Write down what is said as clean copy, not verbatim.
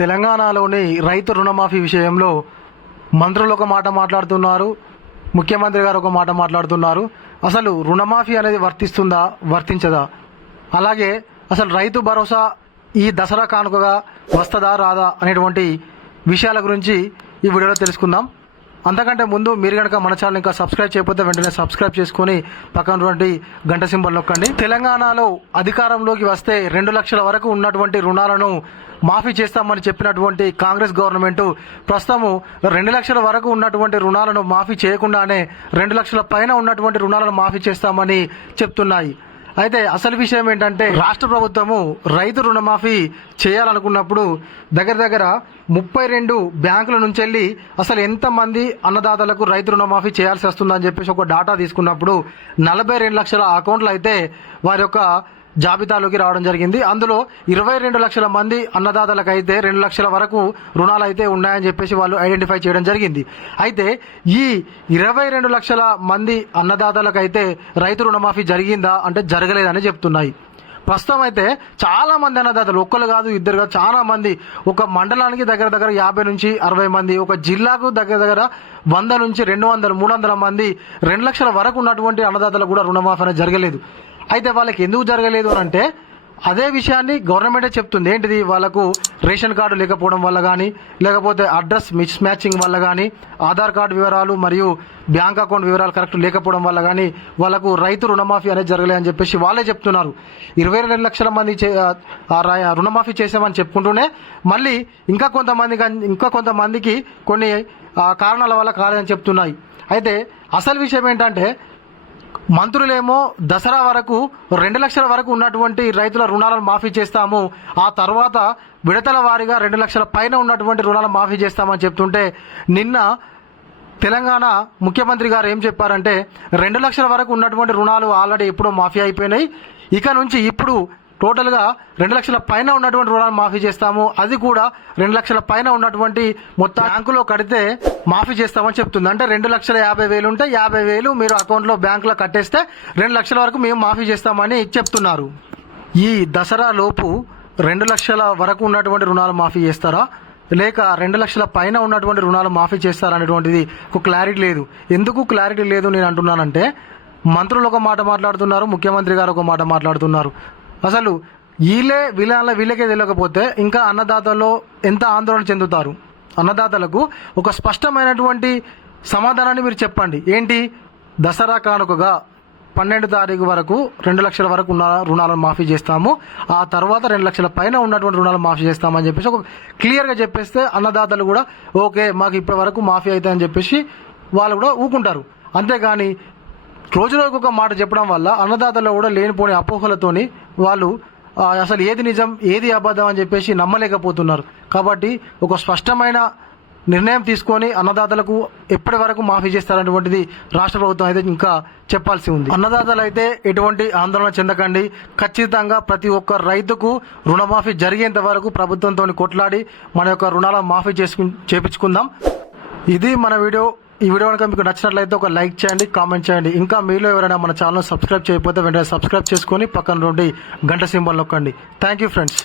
తెలంగాణలోని రైతు రుణమాఫీ విషయంలో మంత్రులు ఒక మాట మాట్లాడుతున్నారు, ముఖ్యమంత్రి గారు ఒక మాట మాట్లాడుతున్నారు. అసలు రుణమాఫీ అనేది వర్తిస్తుందా, వర్తించదా? అలాగే అసలు రైతు భరోసా ఈ దసరా కానుకగా వస్తుందా రాదా అనేటువంటి విషయాల గురించి ఈ వీడియోలో తెలుసుకుందాం. అంతకంటే ముందు మీరు కనుక మన ఛానల్ ఇంకా సబ్స్క్రైబ్ చేయకపోతే వెంటనే సబ్స్క్రైబ్ చేసుకొని పక్కనటువంటి గంట సింబల్ నొక్కండి. తెలంగాణలో అధికారంలోకి వస్తే 2 లక్షల వరకు ఉన్నటువంటి రుణాలను మాఫీ చేస్తామని చెప్పినటువంటి కాంగ్రెస్ గవర్నమెంట్ ప్రస్తుతము 2 లక్షల వరకు ఉన్నటువంటి రుణాలను మాఫీ చేయకుండానే 2 లక్షల పైన ఉన్నటువంటి రుణాలను మాఫీ చేస్తామని చెప్తున్నాయి. అయితే అసలు విషయం ఏంటంటే, రాష్ట్ర ప్రభుత్వము రైతు రుణమాఫీ చేయాలనుకున్నప్పుడు దగ్గర 32 బ్యాంకుల నుంచి వెళ్ళి అసలు ఎంతమంది అన్నదాతలకు రైతు రుణమాఫీ చేయాల్సి వస్తుందని చెప్పేసి ఒక డాటా తీసుకున్నప్పుడు 42 లక్షల అకౌంట్లు అయితే వారి యొక్క జాబితాలోకి రావడం జరిగింది. అందులో 22 లక్షల మంది అన్నదాతలకు అయితే 2 లక్షల వరకు రుణాలు అయితే ఉన్నాయని చెప్పేసి వాళ్ళు ఐడెంటిఫై చేయడం జరిగింది. అయితే ఈ 22 లక్షల మంది అన్నదాతలకు అయితే రైతు రుణమాఫీ జరిగిందా అంటే జరగలేదని చెప్తున్నాయి. ప్రస్తుతం అయితే చాలా మంది అన్నదాతలు, ఒక్కరు కాదు ఇద్దరు కాదు, చాలా మంది, ఒక మండలానికి దగ్గర 50 నుంచి 60 మంది, ఒక జిల్లాకు దగ్గర 100 నుంచి 200 300 మంది 2 లక్షల వరకు ఉన్నటువంటి అన్నదాతలకు కూడా రుణమాఫీ అనేది జరగలేదు. అయితే వాళ్ళకి ఎందుకు జరగలేదు అని అంటే, అదే విషయాన్ని గవర్నమెంటే చెప్తుంది. ఏంటిది? వాళ్ళకు రేషన్ కార్డు లేకపోవడం వల్ల కానీ, లేకపోతే అడ్రస్ మిస్ మ్యాచింగ్ వల్ల కానీ, ఆధార్ కార్డు వివరాలు మరియు బ్యాంక్ అకౌంట్ వివరాలు కరెక్ట్ లేకపోవడం వల్ల కానీ వాళ్ళకు రైతు రుణమాఫీ అనేది జరగలేదు అని చెప్పేసి వాళ్ళే చెప్తున్నారు. 22 లక్షల మంది రుణమాఫీ చేసామని చెప్పుకుంటూనే మళ్ళీ ఇంకా కొంతమందికి కొన్ని కారణాల వల్ల కాలేదని చెప్తున్నాయి. అయితే అసలు విషయం ఏంటంటే, మంత్రులేమో దసరా వరకు 2 లక్షల వరకు ఉన్నటువంటి రైతుల రుణాలను మాఫీ చేస్తాము, ఆ తర్వాత విడతల వారీగా 2 లక్షల పైన ఉన్నటువంటి రుణాలను మాఫీ చేస్తామని చెప్తుంటే, నిన్న తెలంగాణ ముఖ్యమంత్రి గారు ఏం చెప్పారంటే, 2 లక్షల వరకు ఉన్నటువంటి రుణాలు ఆల్రెడీ ఎప్పుడో మాఫీ అయిపోయినాయి, ఇక నుంచి ఇప్పుడు టోటల్గా 2 లక్షల పైన ఉన్నటువంటి రుణాలు మాఫీ చేస్తాము, అది కూడా 2 లక్షల పైన ఉన్నటువంటి మొత్తం బ్యాంకులో కడితే మాఫీ చేస్తామని చెప్తుంది. అంటే 2,50,000 ఉంటే 50,000 మీరు అకౌంట్లో బ్యాంకులో కట్టేస్తే 2 లక్షల వరకు మేము మాఫీ చేస్తామని చెప్తున్నారు. ఈ దసరా లోపు 2 లక్షల వరకు ఉన్నటువంటి రుణాలు మాఫీ చేస్తారా, లేక 2 లక్షల పైన ఉన్నటువంటి రుణాలు మాఫీ చేస్తారా అనేటువంటిది ఒక క్లారిటీ లేదు. ఎందుకు క్లారిటీ లేదు నేను అంటున్నానంటే, మంత్రులు ఒక మాట మాట్లాడుతున్నారు, ముఖ్యమంత్రి గారు ఒక మాట మాట్లాడుతున్నారు. అసలు వీళ్ళకే తెలియకపోతే ఇంకా అన్నదాతల్లో ఎంత ఆందోళన చెందుతారు. అన్నదాతలకు ఒక స్పష్టమైనటువంటి సమాధానాన్ని మీరు చెప్పండి. ఏంటి? దసరా కానుకగా 12 తారీఖు వరకు 2 లక్షల వరకు ఉన్న రుణాలను మాఫీ చేస్తాము, ఆ తర్వాత 2 లక్షల పైన ఉన్నటువంటి రుణాలు మాఫీ చేస్తామని చెప్పేసి ఒక క్లియర్గా చెప్పేస్తే అన్నదాతలు కూడా ఓకే మాకు ఇప్పటి వరకు మాఫీ అవుతాయని చెప్పేసి వాళ్ళు కూడా ఊకుంటారు. అంతేగాని రోజుకు ఒక మాట చెప్పడం వల్ల అన్నదాతలు కూడా లేనిపోని అపోహలతోని వాళ్ళు అసలు ఏది నిజం ఏది అబద్ధం అని చెప్పేసి నమ్మలేకపోతున్నారు. కాబట్టి ఒక స్పష్టమైన నిర్ణయం తీసుకొని అన్నదాతలకు ఎప్పటి వరకు మాఫీ చేస్తారనేటువంటిది రాష్ట్ర ప్రభుత్వం అయితే ఇంకా చెప్పాల్సి ఉంది. అన్నదాతలు అయితే ఎటువంటి ఆందోళన చెందకండి. ఖచ్చితంగా ప్రతి ఒక్క రైతుకు రుణమాఫీ జరిగేంత వరకు ప్రభుత్వంతో కొట్లాడి మన యొక్క రుణాలను మాఫీ చేపించుకుందాం. ఇది మన వీడియో. ఈ వీడియో కనుక మీకు నచ్చినట్లయితే ఒక లైక్ చేయండి, కామెంట్ చేయండి. ఇంకా మీలో ఎవరైనా మన ఛానల్ సబ్స్క్రైబ్ చేయకపోతే వెంటనే సబ్స్క్రైబ్ చేసుకొని పక్కన నుండి గంట సింబల్ నొక్కండి. Thank you friends.